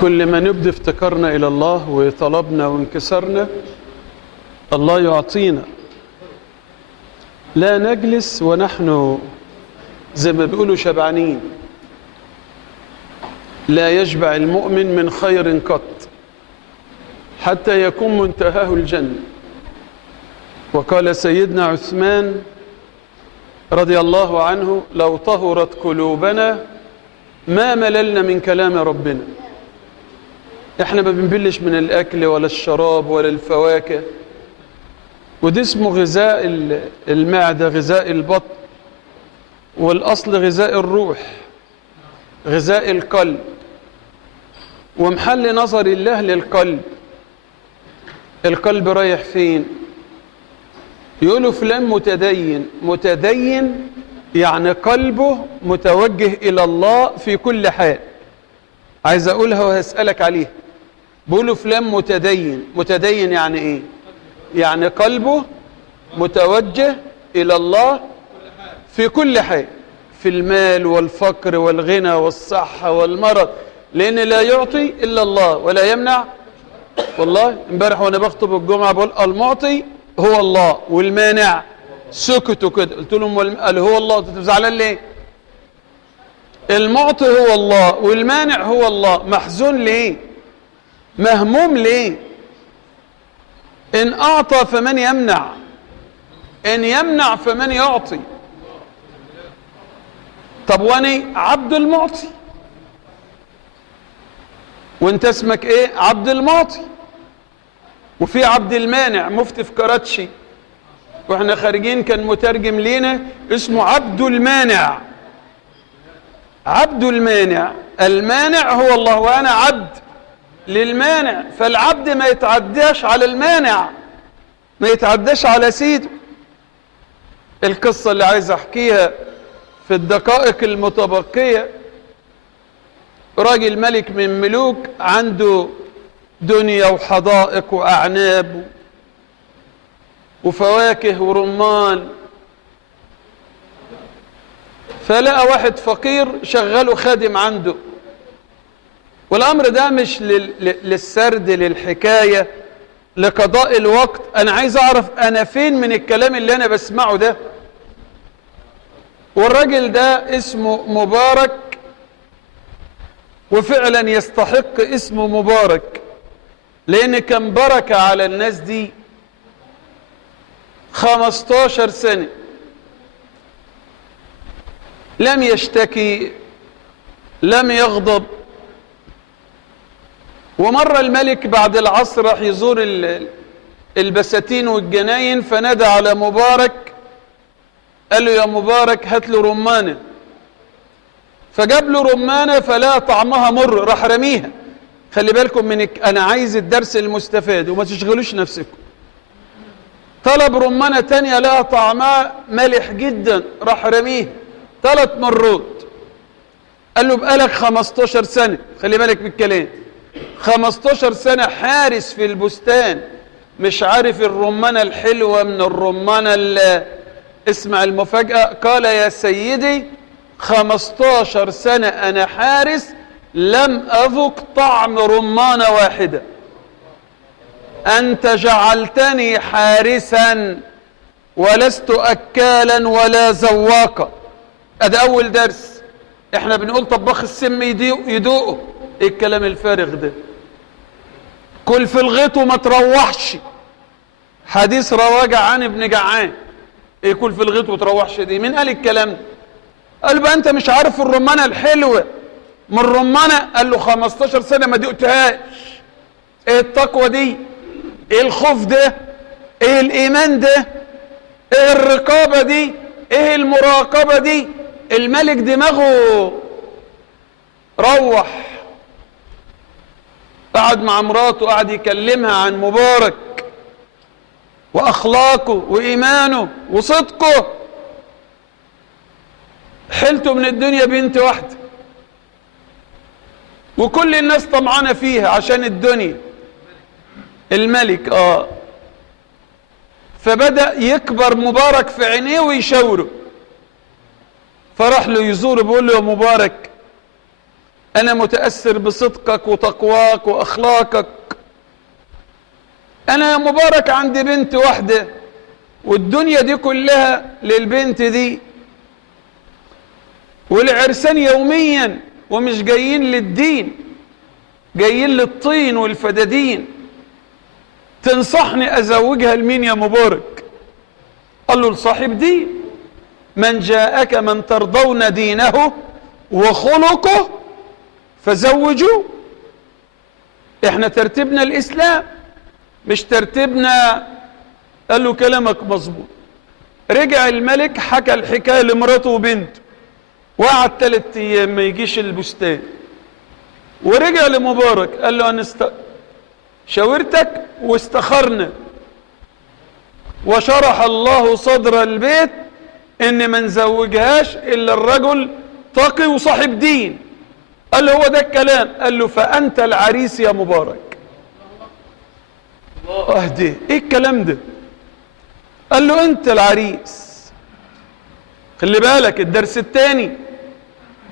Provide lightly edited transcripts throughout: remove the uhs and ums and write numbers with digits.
كل ما نبدي افتكارنا إلى الله وطلبنا وانكسرنا الله يعطينا. لا نجلس ونحن زي ما بيقولوا شبعانين. لا يشبع المؤمن من خير قط حتى يكون منتهاه الجنة. وقال سيدنا عثمان رضي الله عنه: لو طهرت قلوبنا ما مللنا من كلام ربنا. احنا ما بنبلش من الأكل ولا الشراب ولا الفواكه، وده اسمه غذاء المعدة، غذاء البطن، والأصل غذاء الروح، غذاء القلب. ومحل نظر الله للقلب، القلب رايح فين؟ يقولوا فلان متدين. متدين يعني قلبه متوجه إلى الله في كل حال. عايز أقولها وهسألك عليها. بيقولوا فلان متدين. متدين يعني إيه؟ يعني قلبه متوجه إلى الله في كل حال، في المال والفقر والغنى والصحة والمرض، لأن لا يعطي إلا الله ولا يمنع. والله امبارح وأنا بخطب الجمعة بقول المعطي هو الله والمانع. سكتوا كده، قلت لهم قال هو الله. انت زعلان ليه؟ المعطي هو الله والمانع هو الله. محزون ليه؟ مهموم ليه؟ إن أعطى فمن يمنع، إن يمنع فمن يعطي. طب وأنا عبد المعطي، وانت اسمك ايه؟ عبد المعطي. وفي عبد المانع. مفتي في كراتشي واحنا خارجين كان مترجم لينا اسمه عبد المانع. عبد المانع. المانع هو الله وانا عبد للمانع. فالعبد ما يتعداش على المانع، ما يتعداش على سيده. القصة اللي عايز احكيها في الدقائق المتبقية: راجل ملك من ملوك عنده دنيا وحدائق وأعناب وفواكه ورمان، فلقى واحد فقير شغله خادم عنده. والأمر ده مش للسرد للحكاية لقضاء الوقت. أنا عايز أعرف أنا فين من الكلام اللي أنا بسمعه ده. والراجل ده اسمه مبارك، وفعلا يستحق اسمه مبارك، لأن كان بركة على الناس دي 15 سنة. لم يشتكي، لم يغضب. ومر الملك بعد العصر راح يزور البساتين والجناين، فنادى على مبارك قال له: يا مبارك هات له رمانة. فجاب له رمانة فلا طعمها مر، راح رميها. خلي بالكم أنا عايز الدرس المستفاد وما تشغلوش نفسكم. طلب رمانة تانية لها طعمها مالح جدا، راح رميها 3 مرات. قال له: بقالك 15 سنة، خلي بالك بالكلام، 15 سنة حارس في البستان، مش عارف الرمانة الحلوة من الرمانة اسمع المفاجأة. قال: يا سيدي 15 سنة أنا حارس لم أذق طعم رمانة واحدة. أنت جعلتني حارسا ولست أكالا ولا زواقا. أده أول درس. إحنا بنقول طباخ السم يدوقه. إيه الكلام الفارغ ده؟ كل في الغيط وما تروحش. حديث رواه جعان ابن جعان. إيه كل في الغيط وتروحش دي؟ مين قال الكلام ده؟ قال بقى أنت مش عارف الرمانة الحلوة من الرمانة؟ قال له 15 سنة ما دقتهاش. ايه التقوى دي؟ ايه الخوف ده؟ ايه الايمان ده؟ ايه الرقابة دي؟ ايه المراقبة دي؟ الملك دماغه روح، قعد مع مراته قعد يكلمها عن مبارك واخلاقه وايمانه وصدقه. حلته من الدنيا بنت واحدة وكل الناس طمعانة فيها عشان الدنيا. الملك فبدأ يكبر مبارك في عينيه ويشاوره. فراح له يزوره بيقول له: يا مبارك أنا متأثر بصدقك وتقواك وأخلاقك. أنا يا مبارك عندي بنت واحدة والدنيا دي كلها للبنت دي، والعرسان يوميا ومش جايين للدين، جايين للطين والفدادين. تنصحني أزوجها لمين يا مبارك؟ قال له لصاحب دين. من جاءك من ترضون دينه وخلقه فزوجوه. احنا ترتيبنا الإسلام مش ترتيبنا. قال له كلامك مظبوط. رجع الملك حكى الحكاية لمراته وبنته، وقعد 3 أيام ما يجيش البستان، ورجع لمبارك قال له أنا شاورتك واستخرنا، وشرح الله صدر البيت ان ما نزوجهاش الا الرجل تقي وصاحب دين. قال له هو ده الكلام. قال له فأنت العريس يا مبارك. اهدي ايه الكلام ده؟ قال له انت العريس. خلي بالك الدرس الثاني،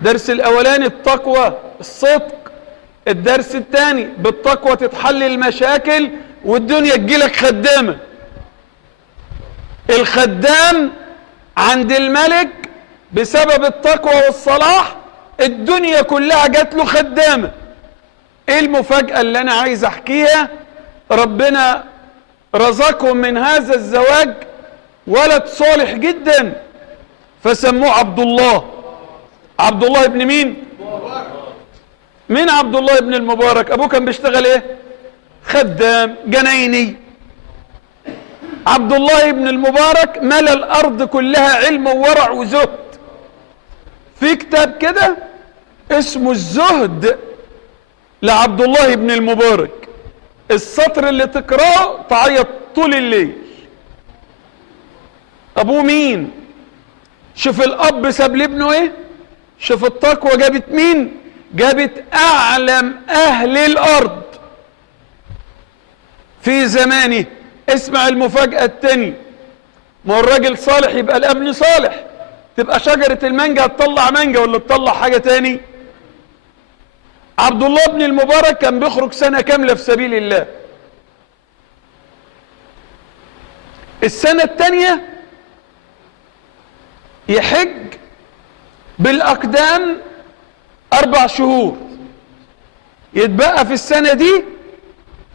درس الاولاني التقوى الصدق، الدرس الثاني بالتقوى تتحل المشاكل والدنيا تجيلك خدامة. الخدام عند الملك بسبب التقوى والصلاح الدنيا كلها جات له خدامة. ايه المفاجأة اللي انا عايز احكيها؟ ربنا رزقهم من هذا الزواج ولد صالح جدا فسموه عبد الله. عبد الله ابن مين؟ مين عبد الله ابن المبارك؟ ابوه كان بيشتغل ايه؟ خدام جنايني. عبد الله ابن المبارك ملا الارض كلها علم وورع وزهد. في كتاب كده اسمه الزهد لعبد الله ابن المبارك، السطر اللي تقراه تعيط طول الليل. ابوه مين؟ شوف الاب ساب لابنه ايه؟ شوف التقوى جابت مين؟ جابت اعلم اهل الارض في زمانه. اسمع المفاجأة التانية. ما هو الراجل صالح يبقى الابن صالح، تبقى شجرة المانجا تطلع مانجا ولا تطلع حاجة تاني؟ عبد الله بن المبارك كان بيخرج سنة كاملة في سبيل الله. السنة التانية يحج بالأقدام 4 شهور، يتبقى في السنة دي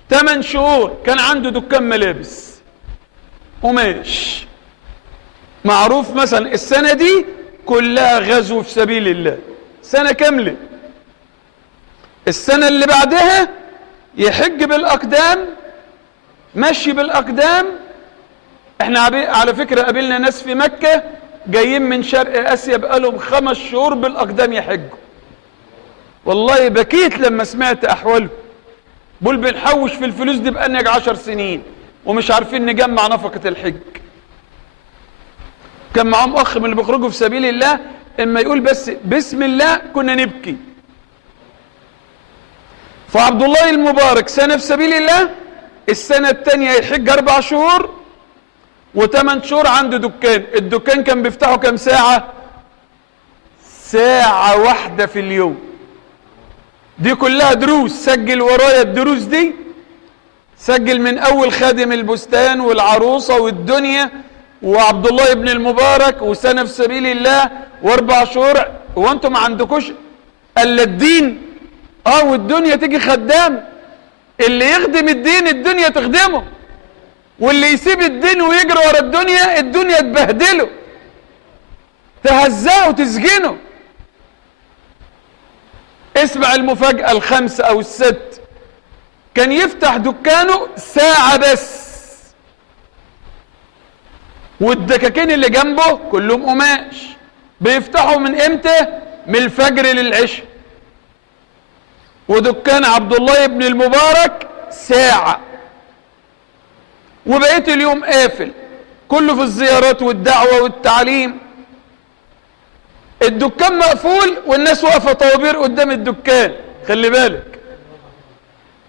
8 شهور. كان عنده دكان ملابس قماش معروف مثلا السنة دي كلها غزو في سبيل الله، سنة كاملة. السنة اللي بعدها يحج بالأقدام، مشي بالأقدام. احنا على فكرة قابلنا ناس في مكة جايين من شرق آسيا بقالهم 5 شهور بالأقدام يحجوا. والله بكيت لما سمعت أحوالهم. بقول بنحوش في الفلوس دي بقالنا 10 سنين ومش عارفين نجمع نفقة الحج. كان معاهم أخ من اللي بيخرجوا في سبيل الله، اما يقول بس بسم الله كنا نبكي. فعبد الله المبارك سنة في سبيل الله، السنة الثانية يحج 4 شهور و8 شهور عنده دكان. الدكان كان بيفتحه كم ساعة؟ ساعة واحدة في اليوم. دي كلها دروس. سجل ورايا الدروس دي، سجل من أول خادم البستان والعروسة والدنيا وعبد الله ابن المبارك وسنة في سبيل الله و4 شهور. وانتم ما عندكوش الا الدين؟ والدنيا تيجي خدام. اللي يخدم الدين الدنيا تخدمه، واللي يسيب الدين ويجري ورا الدنيا تبهدله تهزاه وتسجنه. اسمع المفاجأة الخامسة أو الست. كان يفتح دكانه ساعة بس، والدكاكين اللي جنبه كلهم قماش. بيفتحوا من امتى؟ من الفجر للعشاء. ودكان عبد الله بن المبارك ساعة، وبقيت اليوم قافل كله في الزيارات والدعوة والتعليم. الدكان مقفول والناس واقفة طوابير قدام الدكان. خلي بالك،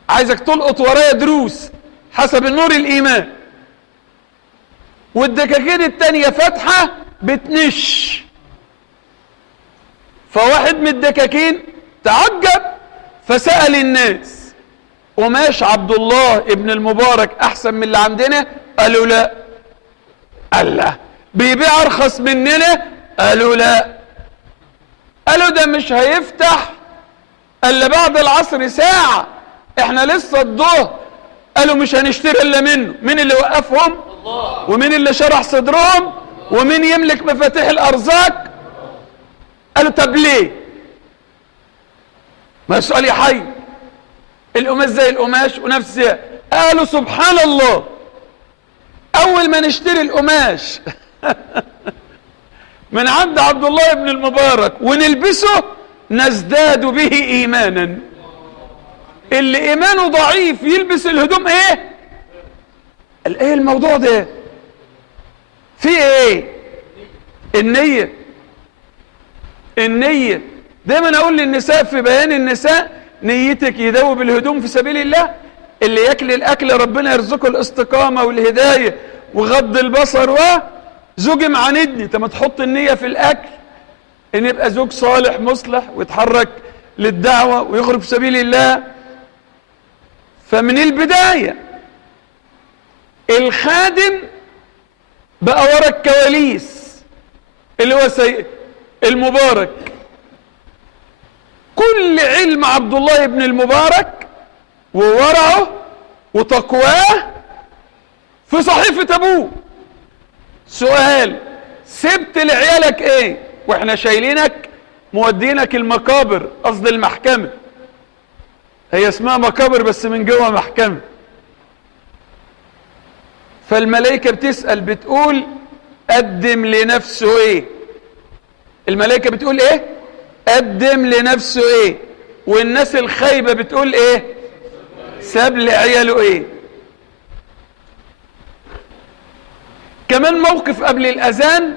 عايزك تلقط ورايا دروس حسب النور الإيمان. والدكاكين التانية فاتحة بتنش. فواحد من الدكاكين تعجب فسأل الناس: قماش عبد الله ابن المبارك احسن من اللي عندنا؟ قالوا لا. قال لا، بيبيع ارخص مننا؟ قالوا لا. قالوا ده مش هيفتح الا بعد العصر ساعة، احنا لسه الظهر. قالوا مش هنشتري الا منه. مين اللي وقفهم؟ الله. ومين اللي شرح صدرهم؟ ومين يملك مفاتيح الارزاق؟ قالوا طب ليه؟ ما سؤالي حي، القماش زي القماش ونفس. قالوا سبحان الله، اول ما نشتري القماش من عند عبد الله بن المبارك ونلبسه نزداد به ايمانا. اللي ايمانه ضعيف يلبس الهدوم ايه؟ ايه الموضوع ده؟ في ايه؟ النية. النية. دايما اقول للنساء في بيان النساء: نيتك يدوب الهدوم في سبيل الله. اللي ياكل الاكل ربنا يرزقه الاستقامة والهداية وغض البصر زوج معاندني. طب ما تحط النية في الاكل ان يبقى زوج صالح مصلح ويتحرك للدعوة ويخرج في سبيل الله. فمن البداية الخادم بقى ورا الكواليس اللي هو المبارك. كل علم عبد الله بن المبارك وورعه وتقواه في صحيفة ابوه. سؤال: سبت لعيالك ايه واحنا شايلينك مودينك المقابر؟ قصد المحكمة، هي اسمها مقابر بس من جوه محكمة. فالملائكة بتسأل بتقول: قدم لنفسه ايه؟ الملائكة بتقول ايه؟ قدم لنفسه ايه؟ والناس الخايبة بتقول ايه؟ ساب لعياله ايه؟ كمان موقف قبل الاذان: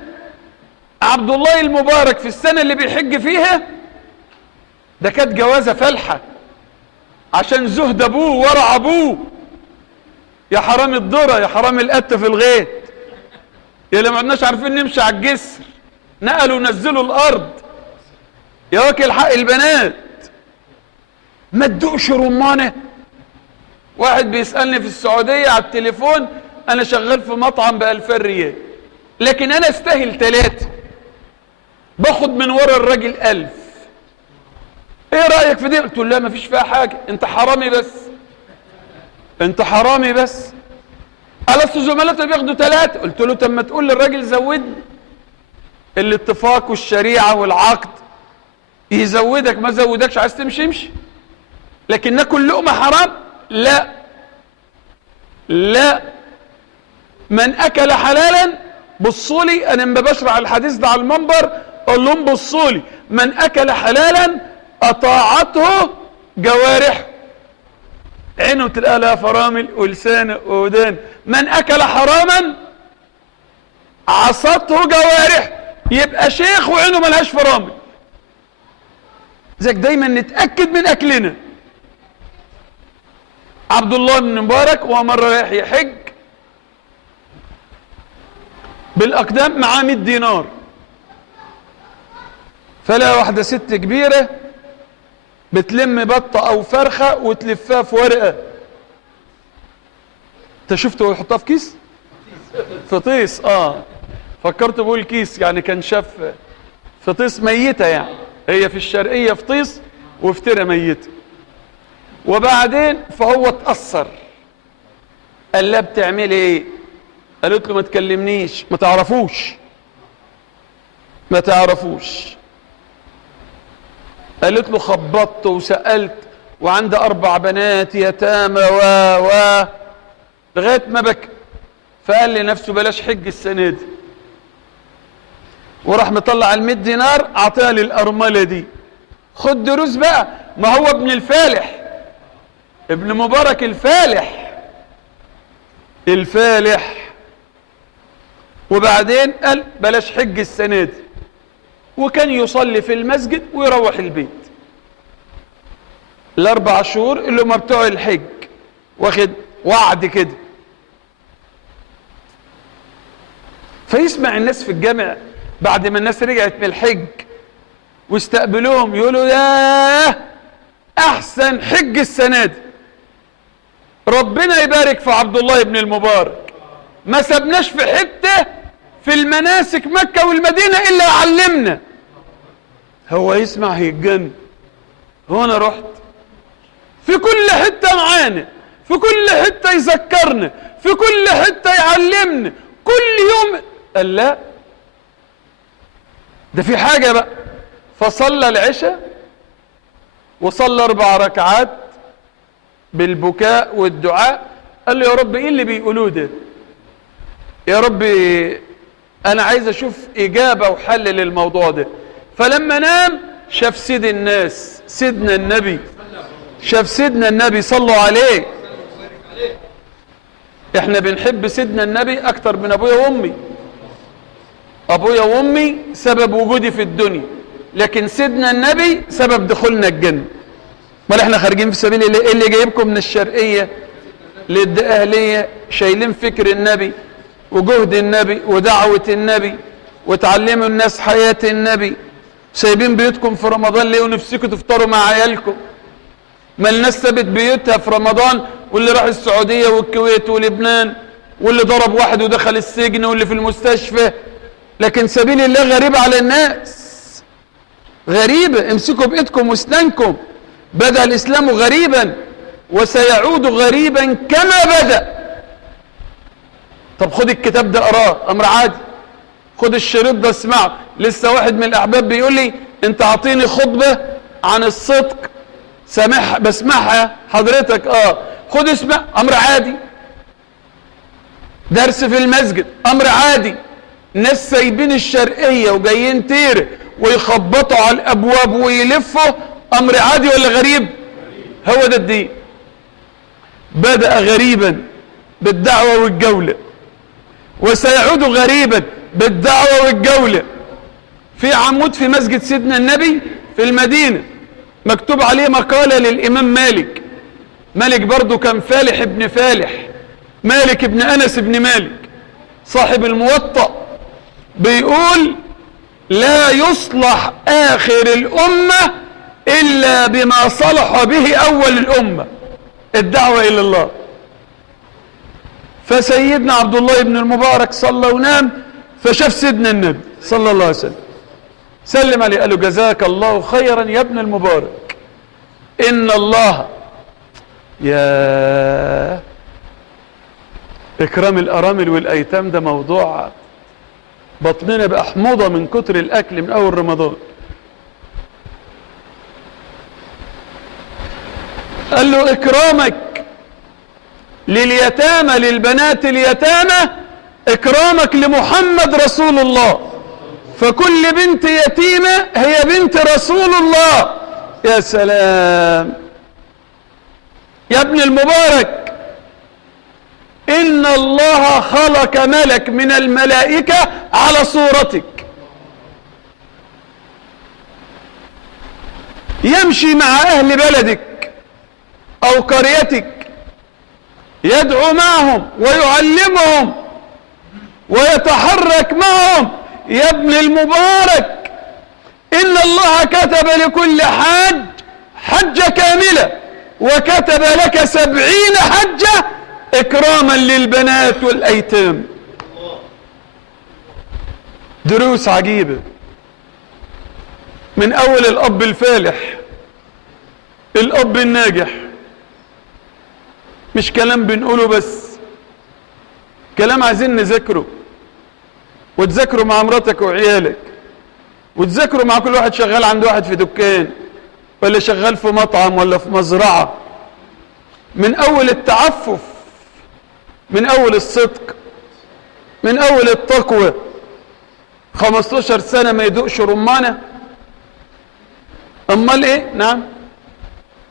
عبد الله المبارك في السنة اللي بيحج فيها ده كانت جوازة فالحة عشان زهد ابوه ورع ابوه. يا حرام الذرة، يا حرام القت في الغيط، يا اللي ما عدناش عارفين نمشي على الجسر، نقلوا ونزلوا الارض، يا واكل حق البنات، ما تدوقش رمانة. واحد بيسألني في السعودية على التليفون: انا شغال في مطعم ب2000 ريال لكن انا استاهل 3، باخد من ورا الراجل 1000، ايه رأيك في دي؟ قلت له لا مفيش فيها حاجة، انت حرامي بس، انت حرامي بس. قال اصل زملاتي بياخدوا 3. قلت له طب ما تقول للراجل زودني. الاتفاق والشريعة والعقد يزودك، ما زودكش عايز تمشي امشي، لكن ناكل لقمة حرام؟ لا لا. من اكل حلالا، بصوا لي انا لما بشرح الحديث ده على المنبر اقول لهم بصوا لي: من اكل حلالا اطاعته جوارحه. عينه تلقى لها فرامل ولسانه ودان. من اكل حراما عصته جوارحه. يبقى شيخ وعينه ملهاش فرامل. ذاك دايما نتاكد من اكلنا. عبد الله بن مبارك ومره رايح يحج بالاقدام معاه 100 دينار، فلا واحده ست كبيره بتلم بطه او فرخه وتلفها في ورقه. انت شفته يحطها في كيس؟ في طيس. فكرت بقول كيس، يعني كان شاف في طيس ميته، يعني هي في الشرقيه في طيس وفتره ميته. وبعدين فهو اتأثر، قال لها بتعمل ايه؟ قالت له ما تكلمنيش، ما تعرفوش. قالت له خبطت وسألت وعندي 4 بنات يتامى لغاية ما بكى. فقال لنفسه بلاش حج السنة دي، وراح مطلع 100 دينار اعطيها للأرملة دي. خد دروس بقى، ما هو ابن الفالح، ابن مبارك الفالح. وبعدين قال بلاش حج السنة دي، وكان يصلي في المسجد ويروح البيت. ال4 شهور اللي هم بتوع الحج واخد وعد كده. فيسمع الناس في الجامع بعد ما الناس رجعت من الحج واستقبلوهم يقولوا ياه احسن حج السنة دي، ربنا يبارك في عبد الله بن المبارك، ما سبناش في حتة في المناسك مكة والمدينة الا علمنا. هو يسمع هيتجن. هو انا رحت في كل حتة معانا، في كل حتة يذكرنا، في كل حتة يعلمنا كل يوم. قال لا، ده في حاجة بقى. فصلى العشاء وصلى 4 ركعات بالبكاء والدعاء. قال له يا رب ايه اللي بيقولوه ده؟ يا رب انا عايز اشوف اجابة وحل للموضوع ده. فلما نام شاف سيد الناس سيدنا النبي، شاف سيدنا النبي صلوا عليه. احنا بنحب سيدنا النبي اكتر من ابويا وامي. ابويا وامي سبب وجودي في الدنيا، لكن سيدنا النبي سبب دخولنا الجنة. امال احنا خارجين في سبيل الله؟ ايه اللي جايبكم من الشرقية للدقهلية شايلين فكر النبي وجهد النبي ودعوة النبي وتعلموا الناس حياة النبي، سايبين بيوتكم في رمضان ليه ونفسكم تفطروا مع عيالكم؟ ما الناس سابت بيوتها في رمضان، واللي راح السعودية والكويت ولبنان، واللي ضرب واحد ودخل السجن، واللي في المستشفى. لكن سبيل الله غريبة على الناس، غريبة. امسكوا بإيدكم واسنانكم. بدأ الإسلام غريبا وسيعود غريبا كما بدأ. طب خد الكتاب ده اقراه، امر عادي. خد الشريط ده اسمعه. لسه واحد من الاحباب بيقول لي انت اعطيني خطبة عن الصدق سامعها بسمعها حضرتك. خد اسمع، امر عادي. درس في المسجد، امر عادي. ناس سايبين الشرقية وجايين تير ويخبطوا على الابواب ويلفوا، امر عادي ولا غريب؟ هو ده الدين. بدأ غريبا بالدعوة والجولة وسيعود غريبا بالدعوة والجولة. في عمود في مسجد سيدنا النبي في المدينة مكتوب عليه مقالة للإمام مالك. مالك برضو كان فالح ابن فالح، مالك ابن أنس ابن مالك صاحب الموطأ. بيقول لا يصلح آخر الأمة إلا بما صلح به أول الأمة، الدعوة إلى الله. فسيدنا عبد الله بن المبارك صلى ونام، فشاف سيدنا النبي صلى الله عليه وسلم، سلم عليه قال له جزاك الله خيرا يا ابن المبارك، إن الله يا إكرام الأرامل والأيتام ده موضوع بطننا بقى حموضة من كتر الأكل من أول رمضان. قال له إكرامك لليتامى للبنات اليتامى إكرامك لمحمد رسول الله، فكل بنت يتيمة هي بنت رسول الله. يا سلام يا ابن المبارك، إن الله خلق ملك من الملائكة على صورتك يمشي مع أهل بلدك أو قريتك، يدعو معهم ويعلمهم ويتحرك معهم. يا ابن المبارك، إن الله كتب لكل حاج حجة كاملة وكتب لك 70 حجة إكراما للبنات والأيتام. دروس عجيبة من أول الأب الفالح، الأب الناجح. مش كلام بنقوله بس، كلام عايزين نذاكره، وتذاكروا مع مراتك وعيالك، وتذاكروا مع كل واحد شغال عند واحد في دكان ولا شغال في مطعم ولا في مزرعة. من أول التعفف، من أول الصدق، من أول التقوى. 15 سنة ما يدوقش رمانة، أمال إيه؟ نعم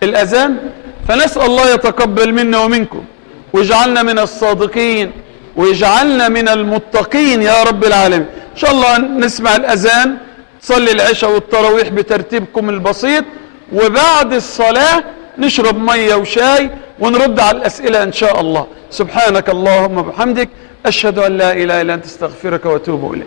الأذان. فنسأل الله يتقبل منا ومنكم ويجعلنا من الصادقين ويجعلنا من المتقين يا رب العالمين. إن شاء الله نسمع الأذان، تصلي العشاء والتراويح بترتيبكم البسيط، وبعد الصلاة نشرب مية وشاي ونرد على الأسئلة إن شاء الله. سبحانك اللهم وبحمدك، أشهد أن لا إله إلا أنت، استغفرك وأتوب إليك.